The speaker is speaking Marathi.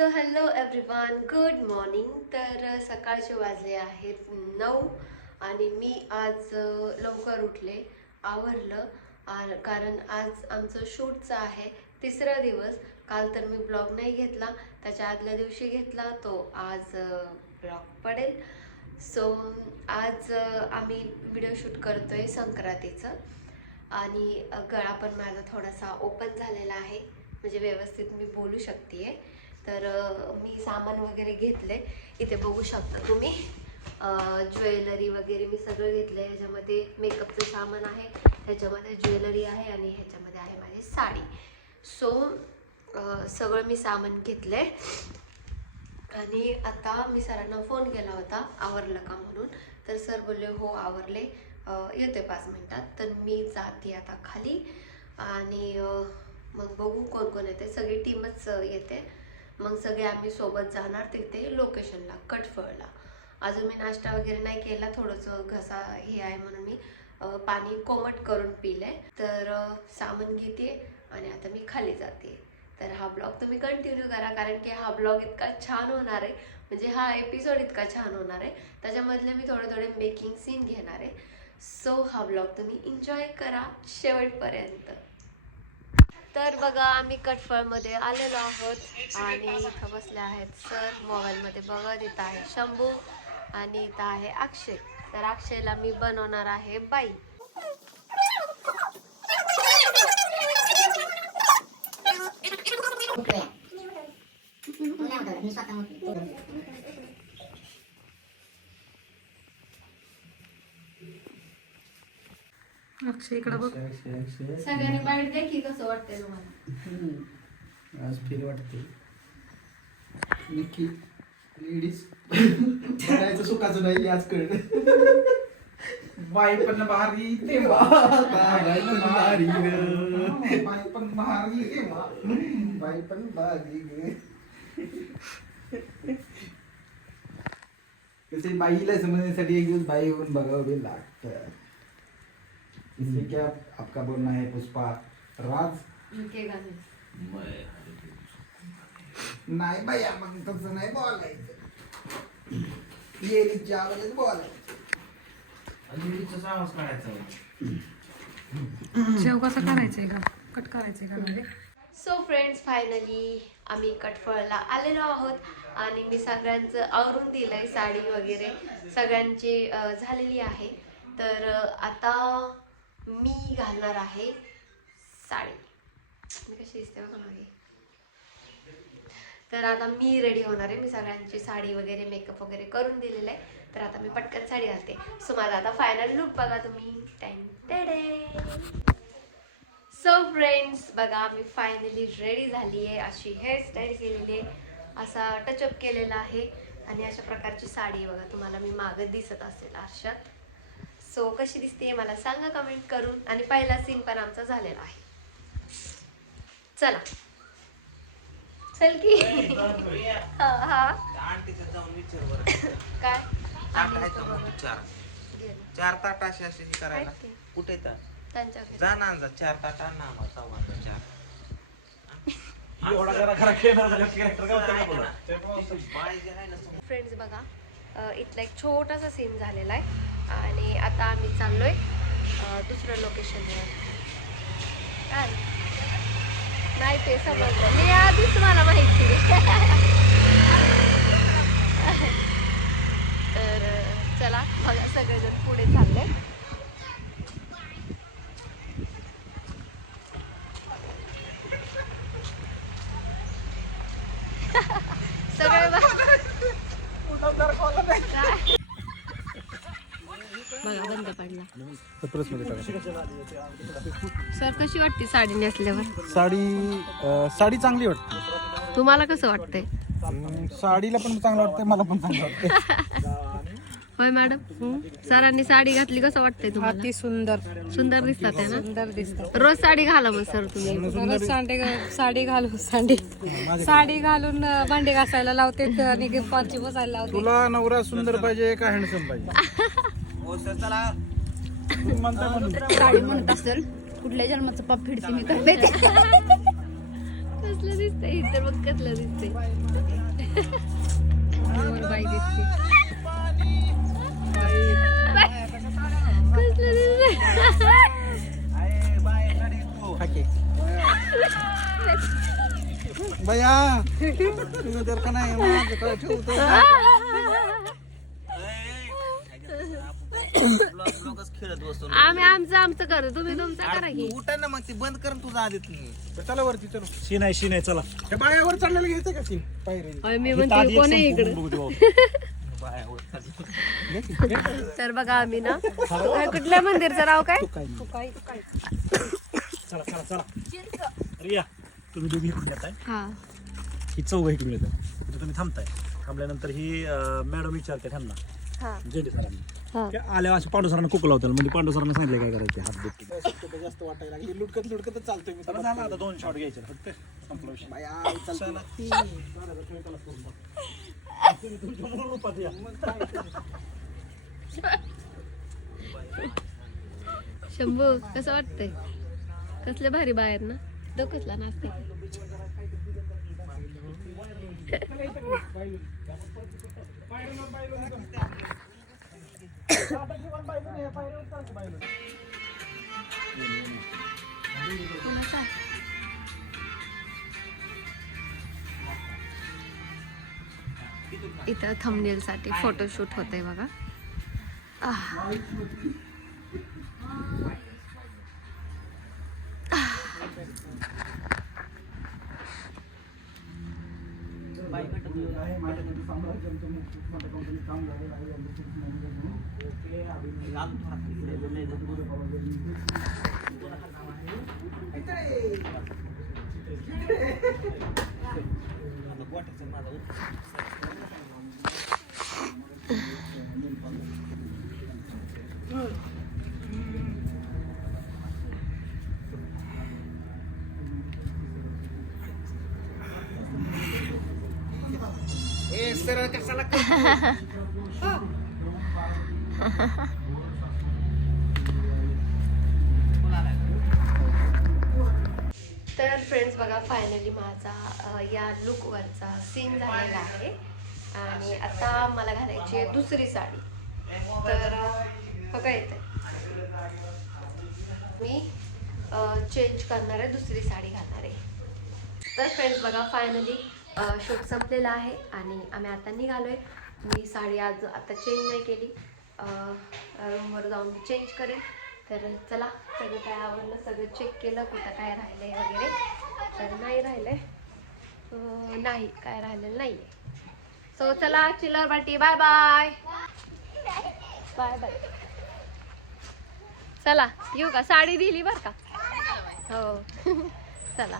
So hello everyone, good morning. तर सकाळचे वाजले आहेत 9 आणि मी आज लवकर उठले, आवरलं कारण आज आमचं शूटचं आहे तिसरा दिवस. काल तर मी ब्लॉग नाही घेतला, त्याच्या आदल्या दिवशी घेतला, तो आज ब्लॉग पडेल. सो आज आम्ही व्हिडिओ शूट करतोय संक्रांतीचं आणि गळा पण माझा थोडासा ओपन झालेला आहे, म्हणजे व्यवस्थित मी बोलू शकते. तर मी सामान वगैरे घेतले, इथे बघू शकता तुम्ही. ज्वेलरी वगैरे मी सगळं घेतलं. ह्याच्यामध्ये मेकअपचं सामान आहे, ह्याच्यामध्ये ज्वेलरी आहे आणि ह्याच्यामध्ये आहे माझी साडी. सो सगळं मी सामान घेतलं आहे आणि आता मी सरांना फोन केला होता आवरलं का म्हणून. तर सर बोलले हो आवरले, येते 5 मिनिटात. तर मी जाते आता खाली आणि मग बघू कोण कोण येते. सगळी टीमच येते, मग सगळे आम्ही सोबत जाणार तिथे लोकेशनला, कटफळला. अजून मी नाश्ता वगैरे नाही केला, थोडंसं घसा हे आहे म्हणून मी पाणी कोमट करून पिले. तर सामान घेते आणि आता मी खाली जाते. तर हा ब्लॉग तुम्ही कंटिन्यू करा, कारण की हा ब्लॉग इतका छान होणार आहे, म्हणजे हा एपिसोड इतका छान होणार आहे. त्याच्यामधले मी थोडे मेकिंग सीन घेणार आहे. सो हा ब्लॉग तुम्ही एन्जॉय करा शेवटपर्यंत. तर बघा, आम्ही कटफळमध्ये आलेलो आहोत आणि इथं बसले आहेत सर, मोबाईलमध्ये बघत. इथं आहे शंभू आणि इथं आहे अक्षय. तर अक्षयला मी बनवणार आहे बाई. अक्षय इकडे बघ. सगळ्यांनी बाईट द्या की कसं वाटतंय तुम्हाला. आज फील वाटते नक्की लेडीज बघायचं सुखाचं नाही आज कळलं. बाई पण भारी तेव्हा बाई पण भारी ग, बाई पण भारी तेव्हा बाई पण भारी ग. कसे बाईला समजण्यासाठी एक दिवस बाई होऊन बघावे लागतं. इसलिए क्या आपका बोलना है पुष्पा राज? नाही बाया, मग तसं नाही बोलायचं. येलीच्या आवडच बोलायचं. शेव कसं करायचंय का, कट करायचंय का म्हणजे. सो फ्रेंड्स, फायनली आम्ही कटफळला आलेलो आहोत आणि मी सगळ्यांचं आवरून दिलंय. साडी वगैरे सगळ्यांची झालेली आहे. तर आता मी घालणार आहे साडी. मी कशी दिसते बघा मागे. तर आता मी रेडी होणार आहे. मी सगळ्यांची साडी वगैरे मेकअप वगैरे करून दिलेलं आहे. तर आता मी पटकन साडी घालते. सो माझा आता फायनल लुक बघा तुम्ही. सो फ्रेंड्स बघा, मी फायनली रेडी झाली आहे. अशी हेअरस्टाईल केलेली आहे, असा टचअप केलेला आहे आणि अशा प्रकारची साडी बघा तुम्हाला मी मागं दिसत असेल आरशात. सो कशी दिसते मला सांगा कमेंट करून. आणि पहिला सीन पण आमचा झालेला आहे. चला चल की. हा काय 4 ताट अशी करायला कुठे त्यांच्या घरी. जा ना, 4 ताट आण ना आम्हाला. 4 फ्रेंड्स बघा, इथला एक छोटासा सीन झालेला आहे आणि आता आम्ही चाललोय दुसऱ्या लोकेशनवर. नाही ते समजलं मी आधीच, मला माहिती. तर चला बघा, सगळेजण पुढे चालले. सगळे बघा बंद पडला. सर कशी वाटते साडी नेसल्यावर? साडी चांगली वाटते. तुम्हाला कसं वाटतंय? साडीला पण चांगलं वाटतंय, मला पण चांगलं वाटतंय. होय मॅडम, सरांनी साडी घातली, कसं वाटतंय तुम्हाला? अति सुंदर सुंदर दिसतात आहे ना. सुंदर दिसत. रोज साडी घाला मग सर तुम्ही. रोज साडी घालून भांडी घासायला लावते आणि पाची बसायला लावते. तुला नवरा सुंदर पाहिजे का हँडसम पाहिजे? साडी म्हणत असेल कुठल्या जन्माचं पाप फिरते मी करते. कसलं दिसतंय इतर मग कसलं दिसतंय बाई दिसते कसलं दिसतंय भैया तुझं तर का नाही माझं काय ठेवतो लोकच खेळत बसतो आम्ही आमचं करतो तुम्ही तुमचं करा की उठा ना मग ते बंद कर तुझा आधीच चला वरती चलो शी नाही चला त्या बायावर चढलेलं घ्यायचं का ती पायरी अय, मी म्हणते कोण आहे इकडे तर बघा आम्ही ना कुठल्या मंदिरचं नाव काय चला रिया तुम्ही दोघी इकडून येताय हा ही चौघ इकडून येतात तिथे तुम्ही थांबताय थांबल्यानंतर ही मॅडम विचारते त्यांना हा जेडी हा. सरांना त्या आल्या असे पांडू सरांना कुक लावतात म्हणजे पांडू सरांना सांगितलं काय करायचे हात देत जास्त वाटायला लागली लुटकतच चालतोय मी चला झाला आता 2 शॉट घ्यायचे फक्त संपला विषय बाया चला तुम्ही तुमच्या मूळ रूपात या शंभू कसं वाटतंय कसले भारी बाहेर ना डोकसला नाचते इथं थंबनेल साठी फोटोशूट होतंय बघा तर फ्रेंड्स बघा फायनली माझा या लुकवरचा सीन झालेला आहे आणि आता मला घालायची आहे दुसरी साडी तर बघा येते मी चेंज करणार आहे दुसरी साडी घालणार आहे तर फ्रेंड्स बघा फायनली शूट संपलेला आहे आणि आम्ही आता निघालोय मी साडी आज आता चेंज नाही केली रूमवर जाऊन मी चेंज करेन तर चला सगळं काय आवडलं सगळं चेक केलं कुठं काय राहिलंय वगैरे तर नाही राहिलंय नाही काय राहिलेलं नाही सो चला चिल्लर party bye bye bye bye चला येऊ का साडी दिली बरं का हो चला